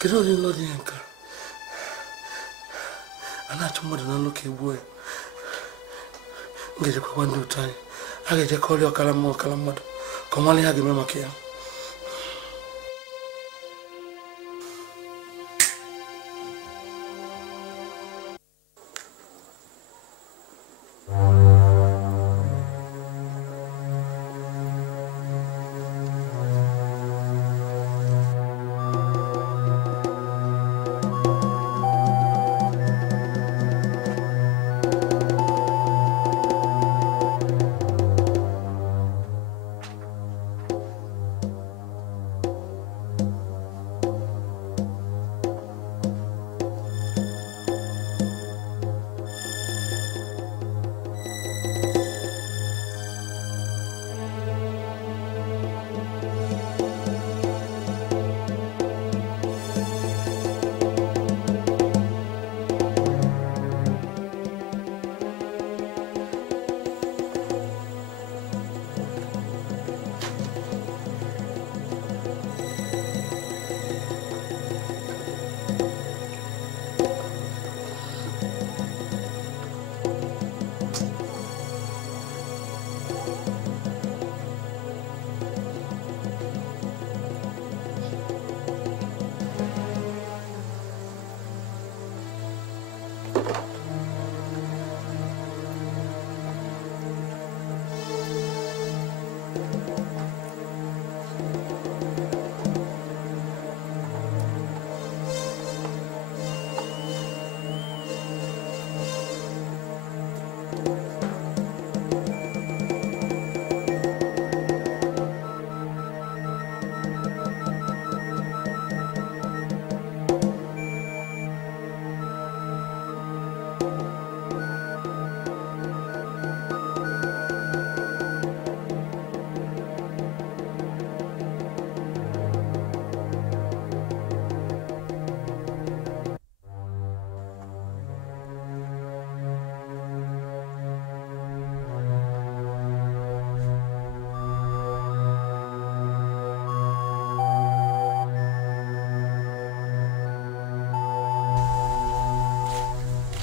Kedu onye nọ dị nka? Ana-achọ mmadụ na nlọ ka egbuo ya. Ngejekwa ndị otu anyị. A ga-eje kọrị ọkara mmadụ ka ọ mara ihe a ga-eme maka ya.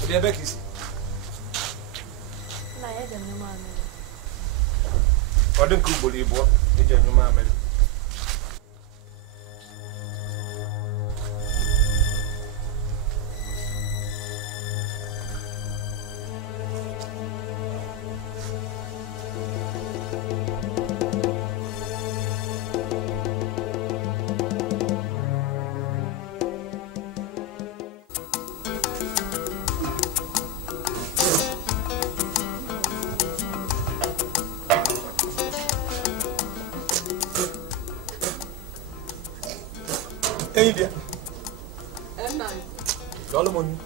Bien bec ici. Na ya da nyuma amele. Odin ku boli bo, e je nyuma amele. Hey dia. Nai. Jolo moni.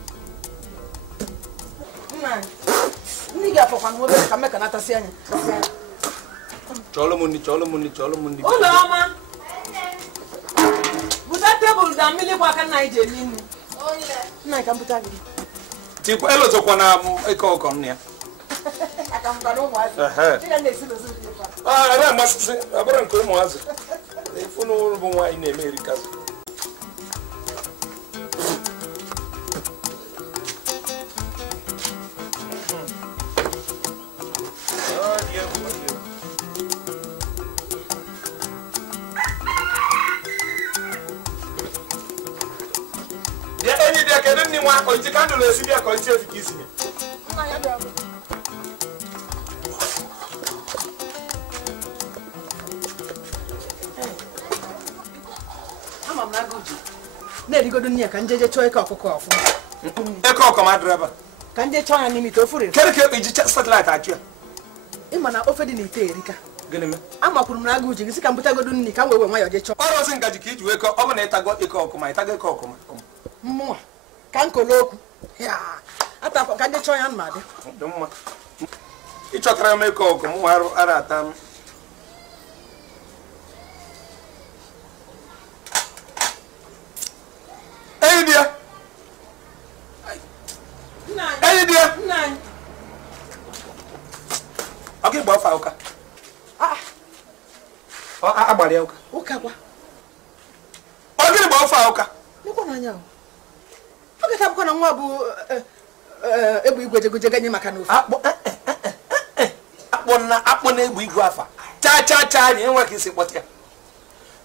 Nai. Ni ga pokwan mo be ka me kana tasi anya. Jolo moni. Ola ama. Buta table da mili kwa kan na ije ninu. Oye. Nai kan buta gidi. Ti ko elo to kwa na eko kon ne. Akamka no mwazi. Ti na nesi lo su. Ah, aba masisi, abara nko mwazi. E funu bo nwa ina America. Ko ti kando le si bia ko ti efikisi ni. Na ya da. Ama mna goji. Na erigodo ni ka njeje choi ka okoko ofu. E ka okoma driver. Ka nje choi ani mi to fure. Kere ke iji satellite atwa. Ima na ofe di na ite erika. Gini me? Ama kwuru na goji gisi ka mbuta godo ni ka wewe nwa yo je choi. Oro si ngaji ki iji we ko obo na itago iko okoma, itago iko okoma. Mmwa. Ka nkoloku. Ya. Ata ka nje choi an ma de. Do mma. Ichotara me ko okoma ara atam. Hey dia. Hey dia. Nai. Okay, gba fa uka. Agbari uka. Uka kwa. Okay, gba fa uka. Niko Nanya. Oge tabuko na nwa bu egbu igwe jegoje ganye maka na ofu. Akpọ na egbu igwe afa. Cha ni enwe ka isi kpọta ya.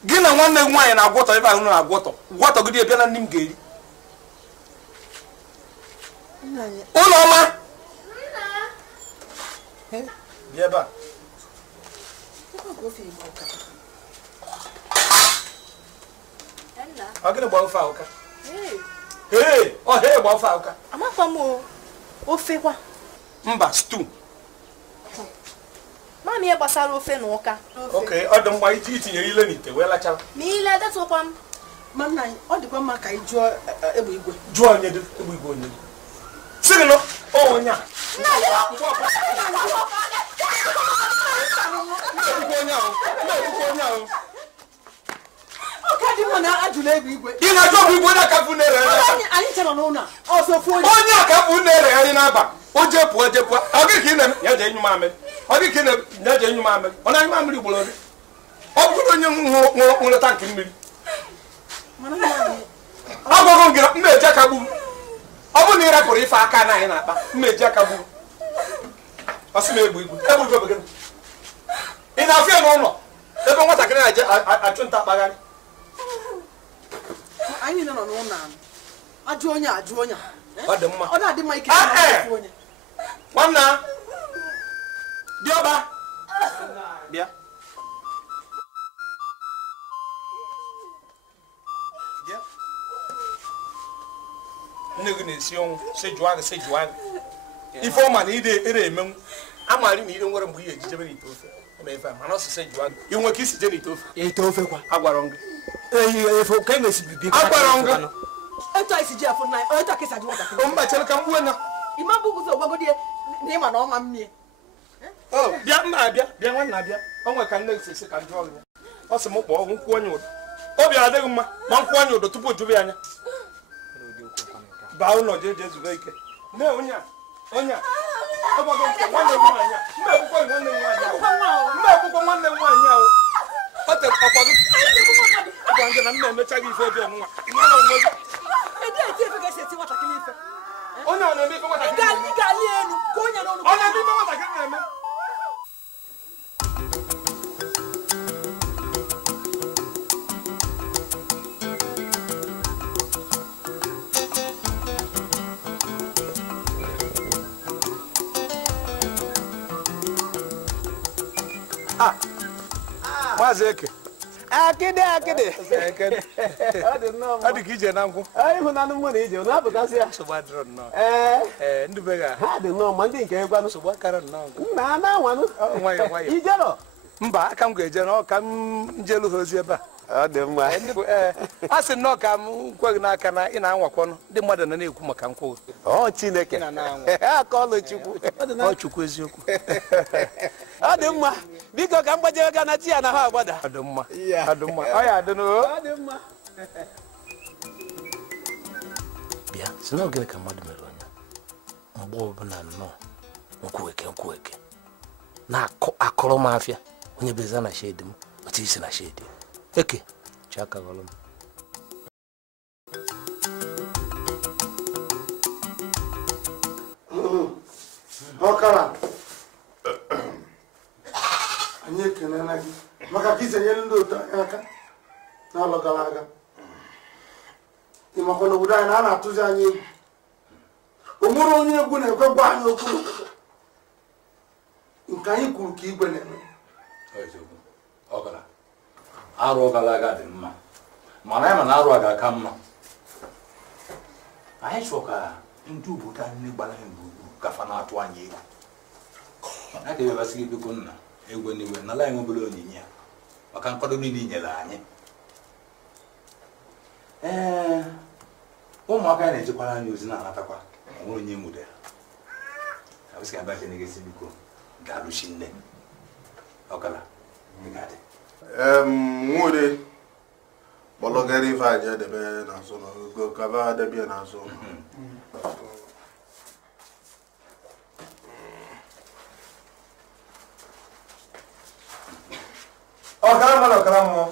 Gị na nwanne nwaanyị na-agwọtọ ebe ahụ na-agwọtọ. Gwọtọ gị bịa na nne m ga-eri. Ụlọ ọma. Bịa ebe a. Ọ gịnị gba ofe ahụka? Gba ofe ahụka. Amakwa m ofe kwa. Mba, stew. Mami e gbasara ofe na ụka. Okay, ọ dị mma itinyere ile n'ite wee lachala. Ma ile detụkwa m. Manna, ọ dịkwa mma ka ị jụọ egbe igwe. Jụọ onye dị egbe igwe onye dị. Sị gị nọ, onye a. Ọka dị mma na ajụla egbe igwe. Ị na-ajụ ọgwụ igwe na-aka bụ na-ere anyị chere n'ụlọ a ọsọ fuo onye a ka bụ na-eregharị n'aba o jepụ ọ gị ka ị na-eme ya jee enyu mamịrị ọ gị ka ị na-eje enyu mamịrị ọ na-anyụ mamịrị ugboro ole ọ bụrụ onye nwere tankị mmiri agwago m gị na mmeji aka gburu ọ bụrụ na ị rapụrụ ife aka na anyị na-akpa mmeji aka gburu ọsị m egbu igwe ị na-afụ ya n'ụlọ ebe nwatakịrị na-eje achụ nta akpagharị anyị nọ n'ụlọ ajụ onye ọ dị mma ọ na-adị mma ike onye nwanna Dioba bịa nne gị na-esi ọnwụ si jụọ gị ife ọma na ire emenwu amaghị m ire nwere mgbe ihe ejijebe n'ite ofe mana ọsịsị jụọ gị inwe ka isi je n'ite ofe ite ofe kwa agwara m gị agwara m gị etu anyị si ji afọ na etu aka esi ajụ nwatakịrị mba chere ka m gbuo na ịma bụ ụzọ gwagodi na ịma na ọma mmie bịa nna bịa nwanna bịa o nwere ka nne gị si ka njụọ gị ọ sị m kpọọ ọgwụ nkwụ onye ụdọ obi adịghị mma ma nkwụ onye ụdọ tupu o jube anya baa ụlọ jee zube ike mee onye a ọgbago nke nwanne m nwaanyị a mma ekwukwo nwanne m nwaanyị ahụ ọ tere ọkwago gwa ndị na m na-emechaghị ife ebe nwa onye ọ na-eme ife nwatakịrị na-eme ọ na-eme ife nwatakịrị na-eme Maazị Eke akịdị ọ dị ka ije na nkwụ ịhụnanụ mụ na ije na-apụtasị ya ndị be ga ha dị nnọọ ma ndị nke gwanụ nsogbu akara nnọọ nna a na-anwanụ ijerọ mba aka m ga-eje na ka m jelu ha ozi ebe a ọ dị mma a sị nnọọ ka m kweghị n'aka na ị na-anwakwanụ ndị mmadụ nọ na-ekwu maka nkwụ ọ Chineke aka ọlụ Chukwu ọ Chukwu eziokwu ọ dị mma biko ka m gbajere ga na chi ya na ha agbada ọ dị mma ọ ya adị bịa si na ogene ka mmadụ mere onye mgbe ọbụla nnọọ nkwueke na-akọrọ m afịa onye beza na shedi m otu isi na shedi Eke chaka gọlụ m ọkara anyị ekelela gị maka ka isi enyere ndị otu anyị aka n'alọ gara aga ịmakwa n'obodo anyị na a na-atụzi anyị egwu o nwere onye egwu na-ekwe gwa anyị okwu nke anyị kwuru ka igwe na-eme arụ gara aga dị mma mana anyị ma na arụ a ga-aka mma anyị chọrọ ka ndị obodo anyị gbara anyị gburugburu kafa na-atụ anyị egwu a ga-ebebasị gị biko nna egwe n'iwe nala anyị nwebere onyinye ya maka nkwado niile nyere anyị ụmụaka anyị na-ejekwara anyị ozi na-anatakwa onwere onye nwude ya abụsị ka abịa chenegesi biko ga-alụchi nne ọkara ịgadị nwere kpọlọgara ife aja edebe n'azụ n'ogo kaba debie n'azụ ọkara mmadụ ọkara mmụọ